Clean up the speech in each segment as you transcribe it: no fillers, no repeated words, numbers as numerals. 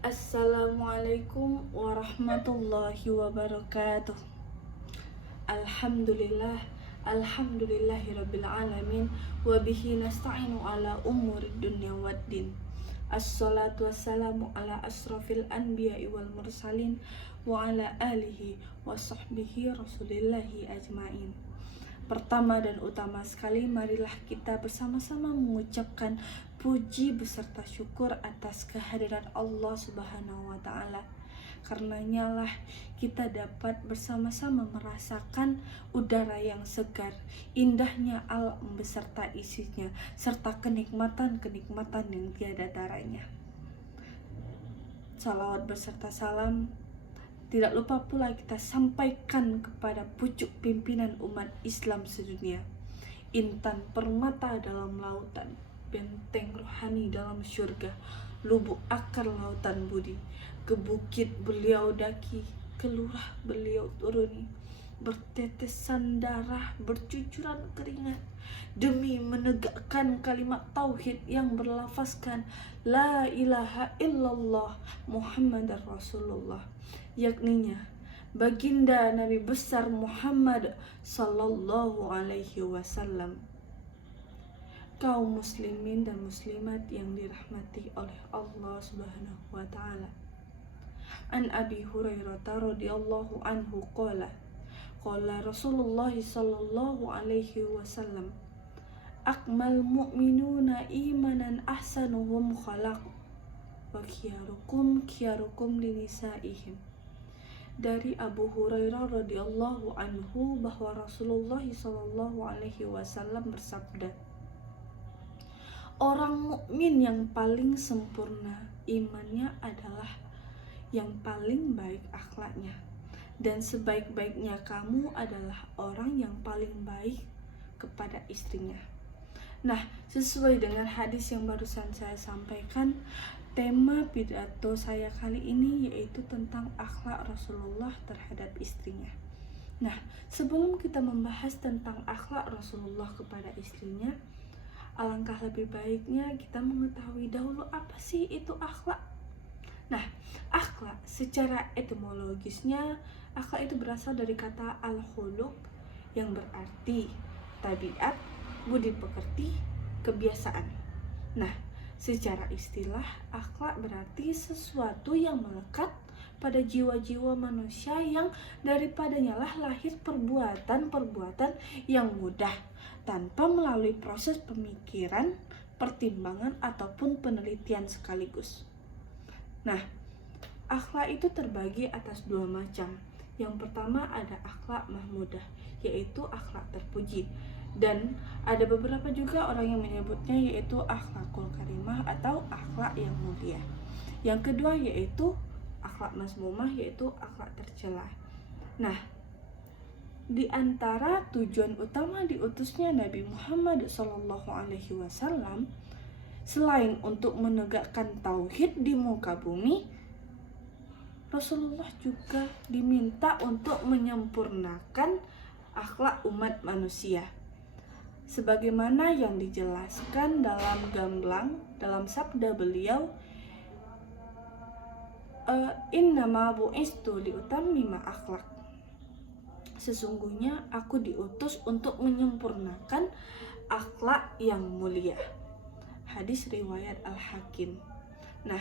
Assalamualaikum warahmatullahi wabarakatuh. Alhamdulillah, alhamdulillahirabbil alamin, wa bihi nasta'inu ala umurid dunya waddin. Assalatu wassalamu ala asrafil anbiya'i wal mursalin wa ala alihi wa sahbihi rasulillahi ajmain. Pertama dan utama sekali, marilah kita bersama-sama mengucapkan puji beserta syukur atas kehadiran Allah Subhanahu wa Ta'ala. Karenanya lah kita dapat bersama-sama merasakan udara yang segar, indahnya alam beserta isinya, serta kenikmatan-kenikmatan yang tiada taranya. Salawat beserta salam tidak lupa pula kita sampaikan kepada pucuk pimpinan umat Islam sedunia, intan permata dalam lautan, benteng rohani dalam syurga, lubuk akar lautan budi. Ke bukit beliau daki, ke lurah beliau turuni, bertetesan darah, bercucuran keringat, demi menegakkan kalimat tauhid yang berlafazkan la ilaha illallah Muhammadar Rasulullah, yakninya baginda Nabi besar Muhammad sallallahu alaihi wasallam. Kaum muslimin dan muslimat yang dirahmati oleh Allah Subhanahu wa Ta'ala. An Abi Hurairah radhiyallahu anhu qala Rasulullah sallallahu alaihi wasallam, akmal mu'minuna imanan ahsanuhum khalaq wa khiyarukum linisaihim. Dari Abu Hurairah radhiyallahu anhu bahwa Rasulullah sallallahu alaihi wasallam bersabda, orang mukmin yang paling sempurna imannya adalah yang paling baik akhlaknya, dan sebaik-baiknya kamu adalah orang yang paling baik kepada istrinya. Nah, sesuai dengan hadis yang barusan saya sampaikan, tema pidato saya kali ini yaitu tentang akhlak Rasulullah terhadap istrinya. Nah, sebelum kita membahas tentang akhlak Rasulullah kepada istrinya, alangkah lebih baiknya kita mengetahui dahulu apa sih itu akhlak. Nah, akhlak secara etimologisnya, akhlak itu berasal dari kata al-khuluq yang berarti tabiat, budi pekerti, kebiasaan. Nah, secara istilah, akhlak berarti sesuatu yang melekat pada jiwa-jiwa manusia yang daripadanya lah lahir perbuatan-perbuatan yang mudah tanpa melalui proses pemikiran, pertimbangan, ataupun penelitian sekaligus. Nah, akhlak itu terbagi atas dua macam. Yang pertama ada akhlak mahmudah, yaitu akhlak terpuji. Dan ada beberapa juga orang yang menyebutnya yaitu akhlakul karimah atau akhlak yang mulia. Yang kedua yaitu akhlak mazmumah, yaitu akhlak tercela. Nah, di antara tujuan utama diutusnya Nabi Muhammad SAW, selain untuk menegakkan tauhid di muka bumi, Rasulullah juga diminta untuk menyempurnakan akhlak umat manusia. Sebagaimana yang dijelaskan dalam gamblang dalam sabda beliau, innama bu'istu liutammima akhlak. Sesungguhnya aku diutus untuk menyempurnakan akhlak yang mulia. Hadis riwayat Al-Hakim. Nah,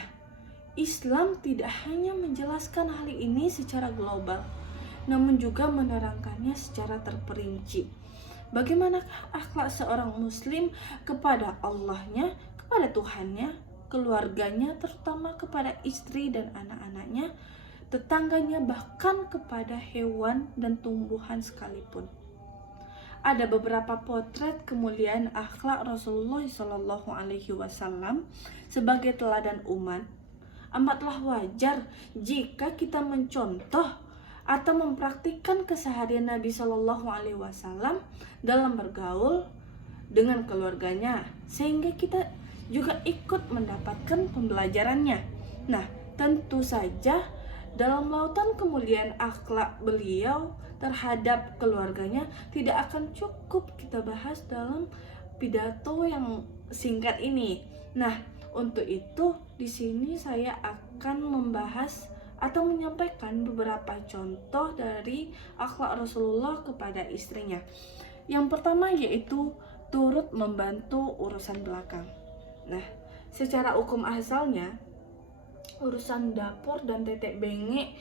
Islam tidak hanya menjelaskan hal ini secara global, namun juga menerangkannya secara terperinci. Bagaimanakah akhlak seorang muslim kepada Allahnya, kepada Tuhannya, keluarganya, terutama kepada istri dan anak-anaknya, tetangganya, bahkan kepada hewan dan tumbuhan sekalipun. Ada beberapa potret kemuliaan akhlak Rasulullah SAW sebagai teladan umat. Amatlah wajar jika kita mencontoh atau mempraktikkan keseharian Nabi SAW dalam bergaul dengan keluarganya, sehingga kita juga ikut mendapatkan pembelajarannya. Nah, tentu saja dalam lautan kemuliaan akhlak beliau terhadap keluarganya tidak akan cukup kita bahas dalam pidato yang singkat ini. Nah, Untuk itu, di sini saya akan membahas atau menyampaikan beberapa contoh dari akhlak Rasulullah kepada istrinya. Yang pertama yaitu turut membantu urusan belakang. Nah, secara hukum asalnya urusan dapur dan tetek bengek,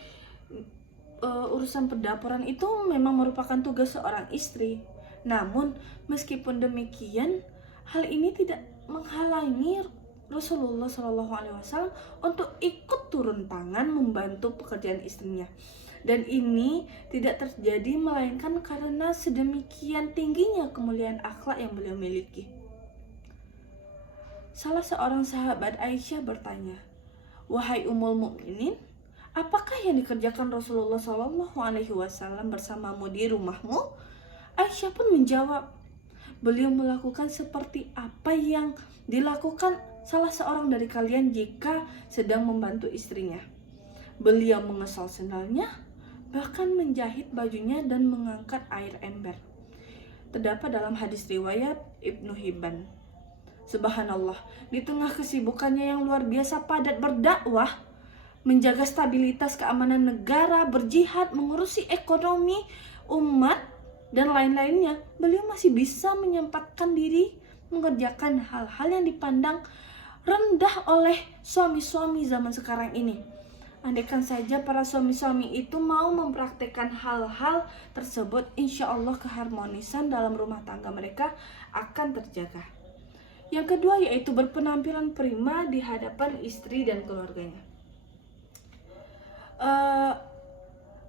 urusan perdapuran itu memang merupakan tugas seorang istri. Namun, meskipun demikian, hal ini tidak menghalangi Rasulullah SAW untuk ikut turun tangan membantu pekerjaan istrinya. Dan ini tidak terjadi melainkan karena sedemikian tingginya kemuliaan akhlak yang beliau miliki. Salah seorang sahabat Aisyah bertanya, "Wahai Ummul Mukminin, apakah yang dikerjakan Rasulullah SAW bersamamu di rumahmu?" Aisyah pun menjawab, "Beliau melakukan seperti apa yang dilakukan salah seorang dari kalian jika sedang membantu istrinya. Beliau mengesal sendalnya, bahkan menjahit bajunya dan mengangkat air ember." Terdapat dalam hadis riwayat Ibnu Hibban. Subhanallah, di tengah kesibukannya yang luar biasa padat berdakwah, menjaga stabilitas keamanan negara, berjihad, mengurusi ekonomi umat, dan lain-lainnya, beliau masih bisa menyempatkan diri mengerjakan hal-hal yang dipandang rendah oleh suami-suami zaman sekarang ini. Andaikan saja para suami-suami itu mau mempraktekkan hal-hal tersebut, insya Allah keharmonisan dalam rumah tangga mereka akan terjaga. Yang kedua yaitu berpenampilan prima di hadapan istri dan keluarganya.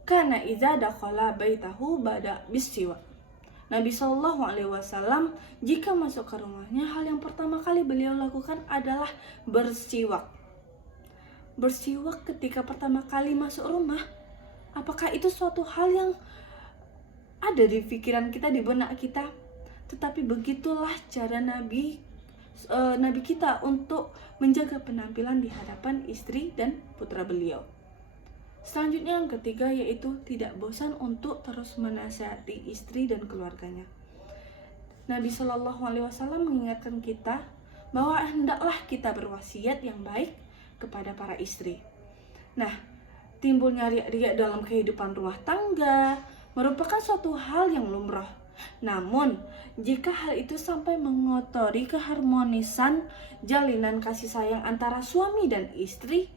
Karena idza dakhala baitahu bada bisiwak. Nabi SAW jika masuk ke rumahnya, hal yang pertama kali beliau lakukan adalah bersiwak. Bersiwak ketika pertama kali masuk rumah, apakah itu suatu hal yang ada di pikiran kita, di benak kita? Tetapi begitulah cara Nabi kita untuk menjaga penampilan di hadapan istri dan putra beliau. Selanjutnya yang ketiga yaitu tidak bosan untuk terus menasihati istri dan keluarganya. Nabi SAW mengingatkan kita bahwa hendaklah kita berwasiat yang baik kepada para istri. Nah, timbulnya riak-riak dalam kehidupan rumah tangga merupakan suatu hal yang lumrah. Namun, jika hal itu sampai mengotori keharmonisan jalinan kasih sayang antara suami dan istri,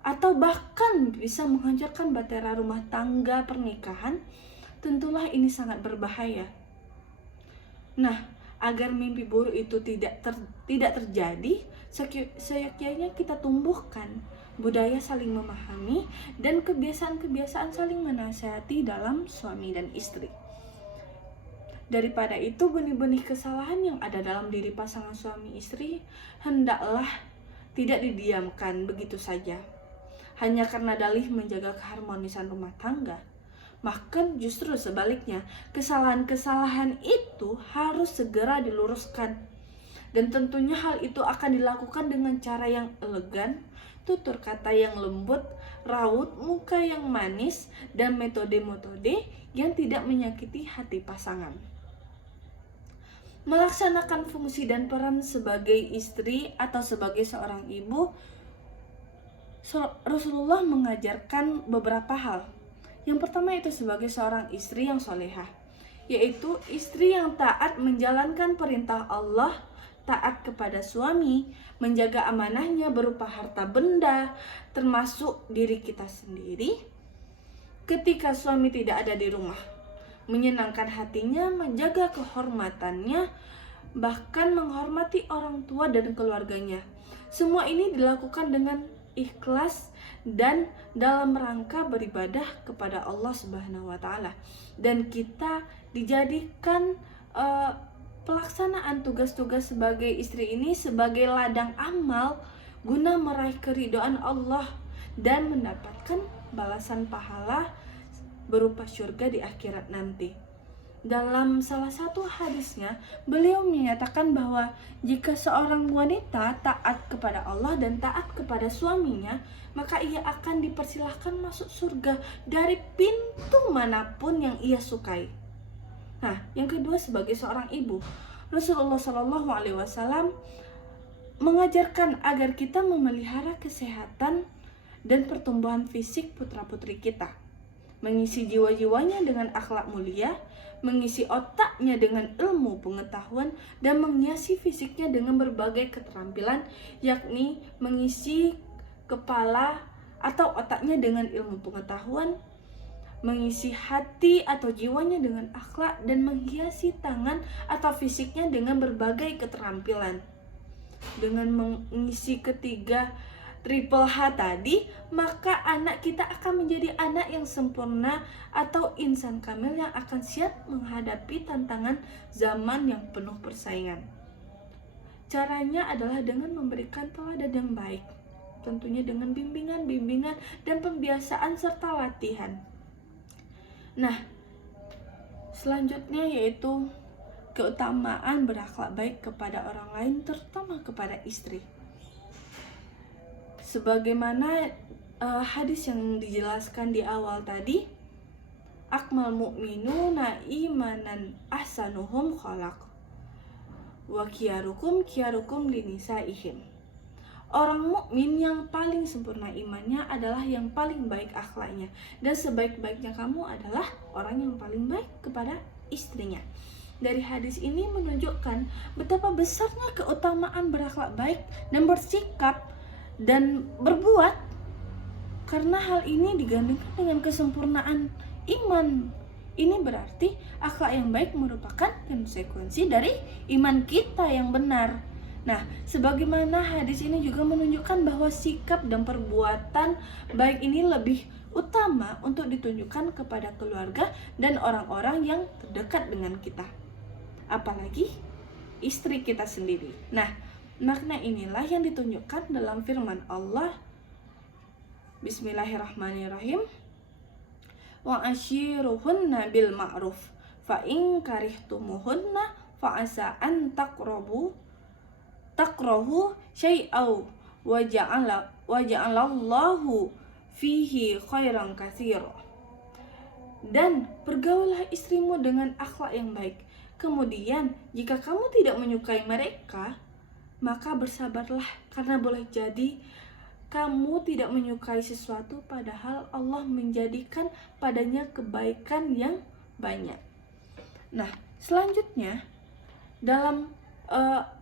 atau bahkan bisa menghancurkan bahtera rumah tangga pernikahan, tentulah ini sangat berbahaya. Nah, agar mimpi buruk itu tidak terjadi, seyogyanya kita tumbuhkan budaya saling memahami dan kebiasaan-kebiasaan saling menasihati dalam suami dan istri. Daripada itu, benih-benih kesalahan yang ada dalam diri pasangan suami istri hendaklah tidak didiamkan begitu saja hanya karena dalih menjaga keharmonisan rumah tangga. Bahkan justru sebaliknya, kesalahan-kesalahan itu harus segera diluruskan. Dan tentunya hal itu akan dilakukan dengan cara yang elegan, tutur kata yang lembut, raut muka yang manis, dan metode-metode yang tidak menyakiti hati pasangan. Melaksanakan fungsi dan peran sebagai istri atau sebagai seorang ibu, Rasulullah mengajarkan beberapa hal. Yang pertama itu sebagai seorang istri yang solehah, yaitu istri yang taat menjalankan perintah Allah, taat kepada suami, menjaga amanahnya berupa harta benda, termasuk diri kita sendiri. Ketika suami tidak ada di rumah, menyenangkan hatinya, menjaga kehormatannya, bahkan menghormati orang tua dan keluarganya. Semua ini dilakukan dengan ikhlas dan dalam rangka beribadah kepada Allah Subhanahu wa Ta'ala. Dan kita dijadikan pelaksanaan tugas-tugas sebagai istri ini sebagai ladang amal guna meraih keridhaan Allah dan mendapatkan balasan pahala berupa surga di akhirat nanti. Dalam salah satu hadisnya, beliau menyatakan bahwa jika seorang wanita taat kepada Allah dan taat kepada suaminya, maka ia akan dipersilahkan masuk surga dari pintu manapun yang ia sukai. Nah, yang kedua sebagai seorang ibu, Rasulullah SAW mengajarkan agar kita memelihara kesehatan dan pertumbuhan fisik putra-putri kita, mengisi jiwa-jiwanya dengan akhlak mulia, mengisi otaknya dengan ilmu pengetahuan, dan menghiasi fisiknya dengan berbagai keterampilan, yakni mengisi kepala atau otaknya dengan ilmu pengetahuan, mengisi hati atau jiwanya dengan akhlak, dan menghiasi tangan atau fisiknya dengan berbagai keterampilan. Dengan mengisi ketiga triple H tadi, maka anak kita akan menjadi anak yang sempurna atau insan kamil yang akan siap menghadapi tantangan zaman yang penuh persaingan. Caranya adalah dengan memberikan teladan yang baik, tentunya dengan bimbingan dan pembiasaan serta latihan. Nah, selanjutnya yaitu keutamaan berakhlak baik kepada orang lain, terutama kepada istri. Sebagaimana hadis yang dijelaskan di awal tadi, akmal mu'minuna imanan ahsanuhum khalaq wa khiyarukum linisaihim. Orang mukmin yang paling sempurna imannya adalah yang paling baik akhlaknya, dan sebaik-baiknya kamu adalah orang yang paling baik kepada istrinya. Dari hadis ini menunjukkan betapa besarnya keutamaan berakhlak baik dan bersikap dan berbuat, karena hal ini digandingkan dengan kesempurnaan iman. Ini berarti akhlak yang baik merupakan konsekuensi dari iman kita yang benar. Nah, sebagaimana hadis ini juga menunjukkan bahwa sikap dan perbuatan baik ini lebih utama untuk ditunjukkan kepada keluarga dan orang-orang yang terdekat dengan kita, apalagi istri kita sendiri. Nah, makna inilah yang ditunjukkan dalam firman Allah, Bismillahirrahmanirrahim, wa ashiruhunna bil ma'ruf fa in karihtumuhunna fa asa an takrahu syai'aw wa ja'alallahu fihi khairan katsira. Dan pergaulah istrimu dengan akhlak yang baik. Kemudian jika kamu tidak menyukai mereka, maka bersabarlah, karena boleh jadi kamu tidak menyukai sesuatu padahal Allah menjadikan padanya kebaikan yang banyak. Nah, selanjutnya dalam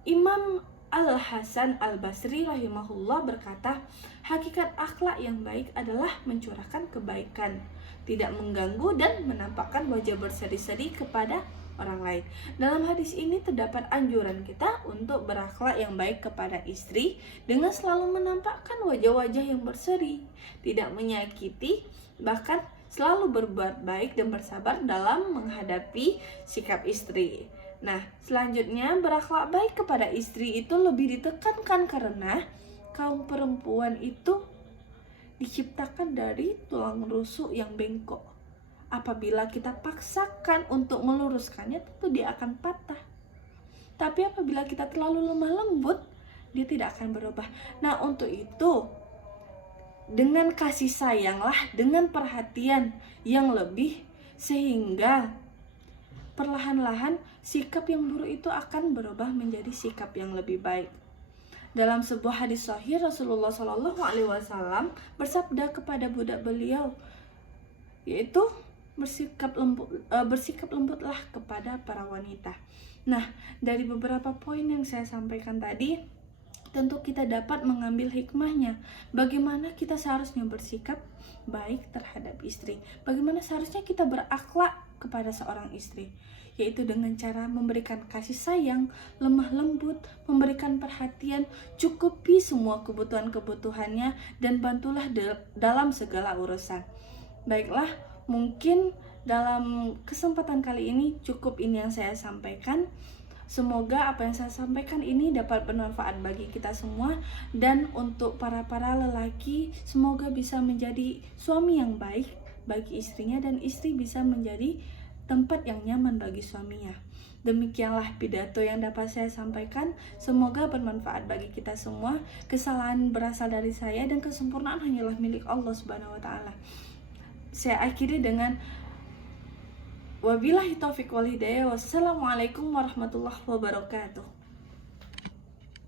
Imam Al-Hasan Al-Basri rahimahullah berkata, hakikat akhlak yang baik adalah mencurahkan kebaikan, tidak mengganggu dan menampakkan wajah berseri-seri kepada orang lain. Dalam hadis ini terdapat anjuran kita untuk berakhlak yang baik kepada istri dengan selalu menampakkan wajah-wajah yang berseri, tidak menyakiti, bahkan selalu berbuat baik dan bersabar dalam menghadapi sikap istri. Nah, selanjutnya berakhlak baik kepada istri itu lebih ditekankan karena kaum perempuan itu diciptakan dari tulang rusuk yang bengkok. Apabila kita paksakan untuk meluruskannya, tentu dia akan patah. Tapi apabila kita terlalu lemah lembut, dia tidak akan berubah. Nah, untuk itu dengan kasih sayanglah, dengan perhatian yang lebih, sehingga perlahan-lahan sikap yang buruk itu akan berubah menjadi sikap yang lebih baik. Dalam sebuah hadis sahih, Rasulullah SAW bersabda kepada budak beliau, yaitu bersikap lembutlah kepada para wanita. Nah, dari beberapa poin yang saya sampaikan tadi, tentu kita dapat mengambil hikmahnya. Bagaimana kita seharusnya bersikap baik terhadap istri, bagaimana seharusnya kita berakhlak kepada seorang istri, yaitu dengan cara memberikan kasih sayang, lemah lembut, memberikan perhatian, cukupi semua kebutuhan-kebutuhannya, dan bantulah dalam segala urusan. Baiklah, mungkin dalam kesempatan kali ini cukup ini yang saya sampaikan. Semoga apa yang saya sampaikan ini dapat bermanfaat bagi kita semua, dan untuk para lelaki semoga bisa menjadi suami yang baik bagi istrinya, dan istri bisa menjadi tempat yang nyaman bagi suaminya. Demikianlah pidato yang dapat saya sampaikan. Semoga bermanfaat bagi kita semua. Kesalahan berasal dari saya dan kesempurnaan hanyalah milik Allah Subhanahu wa taala. Saya akhiri dengan wabillahi taufiq wal hidayah. Wassalamualaikum warahmatullahi wabarakatuh.